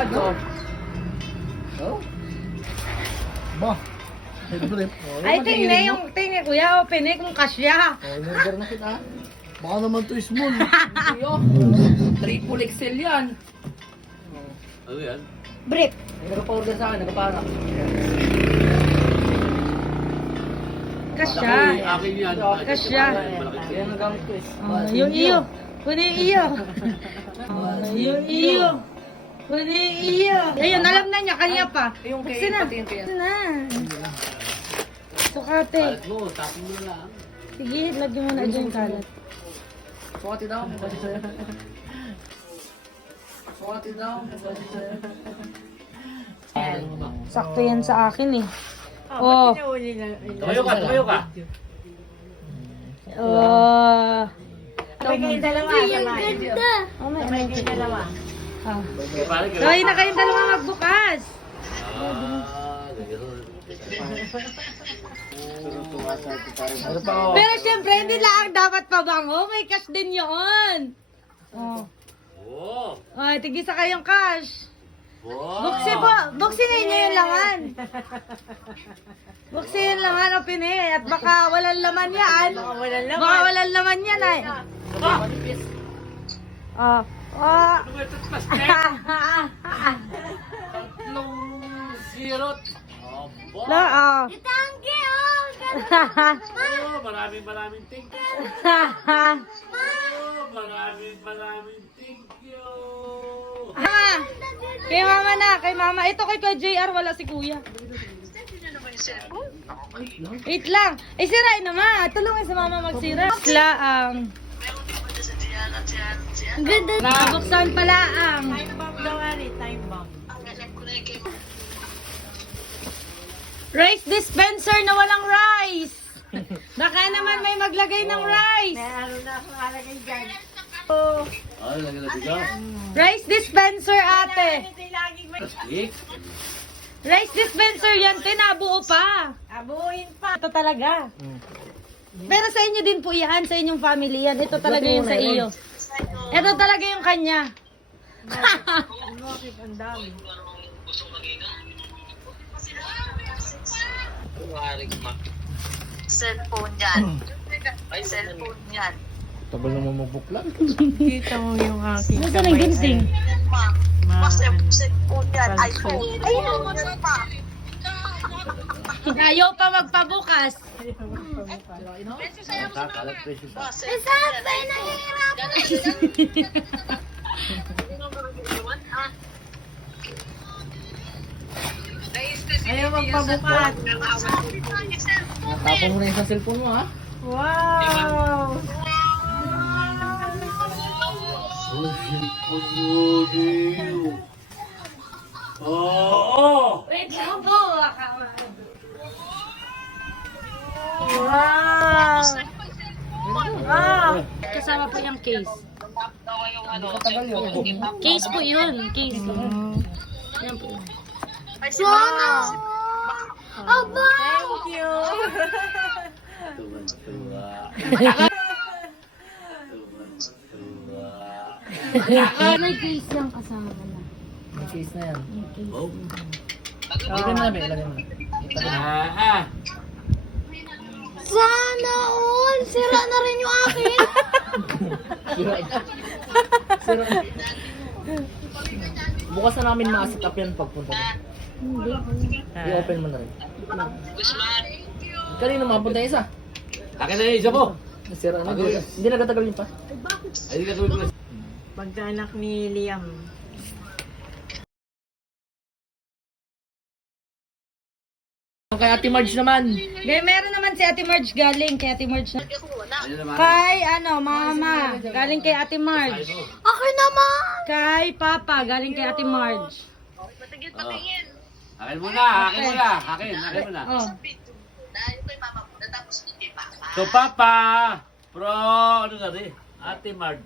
agad. So. Oh. Ba. Headbrip. Ay, tingnan yung tingnan kuya, open eh kung kasya. Oh, in-order na kita. Baka naman to small. Hindi oh. Triple XL yan. Ano yan? Brief. May nagpa-order sa akin, nagpapara. Kasya. Akin yan. Kasya. Yan ang gamit ko Yung iyo. Kunin yung iyo. Yung iyo. Kunin yung iyo. Ayun, alam na niya, kanya pa. Yung kay Buksan na. pati yung kaya. Buksan na. Sukate. Kalat mo, tapin mo na lang. Sige, lagyan mo na dyan yung kalat. Sukati daw. Sukati daw. Sakto yan sa akin eh. Oh. Tumayo ka, tumayo ka. Oh. Sabay kayong dalawa. Sabay. Sabay kayong dalawa. Ah. Parang Sabay na kayong dalawa magbukas. Ano pa oh? Pero syempre, hindi lang dapat pabango. May cash din yun. Oh. Oh. Oh, tigisa kayong cash. Oh. Buksi po. Buksi na inyo yung laman. Buksi yung laman o pinay. At baka walang laman yan. Baka walang laman yan ay. Oh. Oh. Tatlong sirot. La, oh. Oh, maraming thank you. Oh, maraming thank you. Mama, kay mama na, kay mama. Ito kay JR, wala si kuya. Wait lang. Eh, sirain naman. Tulungan sa mama magsira. Laang. Ang ganda. Nabuksan pala ang. Time bomb daw, Ali. Time bomb. Rice dispenser na walang rice. Baka naman may maglagay ng rice. May ano na akong alagay dyan. Ay, lagyan natin ka. Rice dispenser, ate. Ito yung laging may... Six. Rice dispenser yan, tinabuo pa. Abuhin pa. Ito talaga. Pero sa inyo din po yan, sa inyong family yan. Ito talaga yung sa iyo. Ito talaga yung kanya. Bakit ang dami? Cellphone yan. Cellphone yan. Tabal naman magbuklat. Kita mo yung aking Nasaan ang ginseng? Cellphone yan. iPhone. Ayun, yan pa. Ayaw pa magpabukas. Kakalat precious. Sabi, nahihirap. Ayaw magpabukas. Natapon mo na yung sa cellphone mo ha. Wow! Oh! Wait lang po. Wow! Wow! Kasama po yung case. Katagal yun. Case po yun. Case. Yan po. Sana. Thank you! May case yung kasama na. May case na yan. Oh. Lagyan mo na ba? Lagyan mo na. Ah. Sana all! Sira na rin yung akin. Sira. Bukas na namin ma-set up yan pagpunta doon. I-open mo na rin. Kanina mapunta yung isa. Akin na yung isa mo. Nasira na. Hindi nagatagal yun pa. Ay, di ka gawin ko. Pagkaanak ni Liam. Kay Ate Marge naman. Meron naman si Ate Marge galing. Kay Ate Marge na. Ayun naman. Kay mama. Galing kay Ate Marge. Akin naman. Kay Papa. Galing kay Ate Marge. Patingin, Oh. patingin. Akin muna, akin muna. Akin muna. Oh. Dahil ko yung mama mo. Natapos ko yung papa. So, Papa, ano na rin? Ate Marge.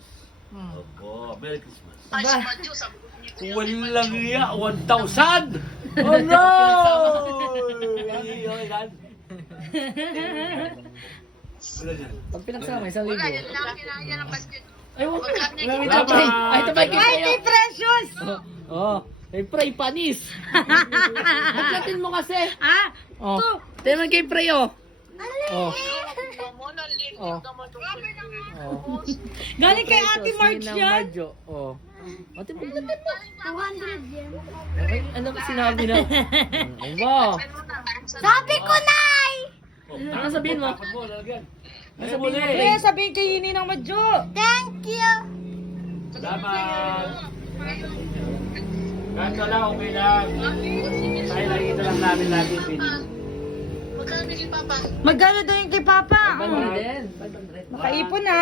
Opo, Merry Christmas. Ay, sa Diyos, sabi ko niyo. Walang iya, 1,000! Oh no! Pag pinagsama, isang libo. Wala, yan lang kinaya ng budget. Ay, wag. Pagkat niya, Ay, Tama. ito pa. Ay, ito pa. Ay, kay Precious! Oh, kay Pray panis. Atlatin mo kasi. Ah, Oh. to. Tingnan kay Pray, oh. Oh. Oh. Oh. Galing kay Ate Marge Sinang yan. Marjo. Oh. Ate mo. 200 yan. Ay, ano ba sinabi na? Ano ba? Sabi ko, Nay! Ano sabihin mo? Tapos mo, lalagyan. Ano sabihin mo? Eh, sabihin kay Ninang Madjo. Thank you! Salamat. Kahit wala, okay lang. Dahil nakikita lang namin lagi yung video. Magkano ni Papa? Magkano daw yung kay Papa? 500 din. 500. Nakaipon na.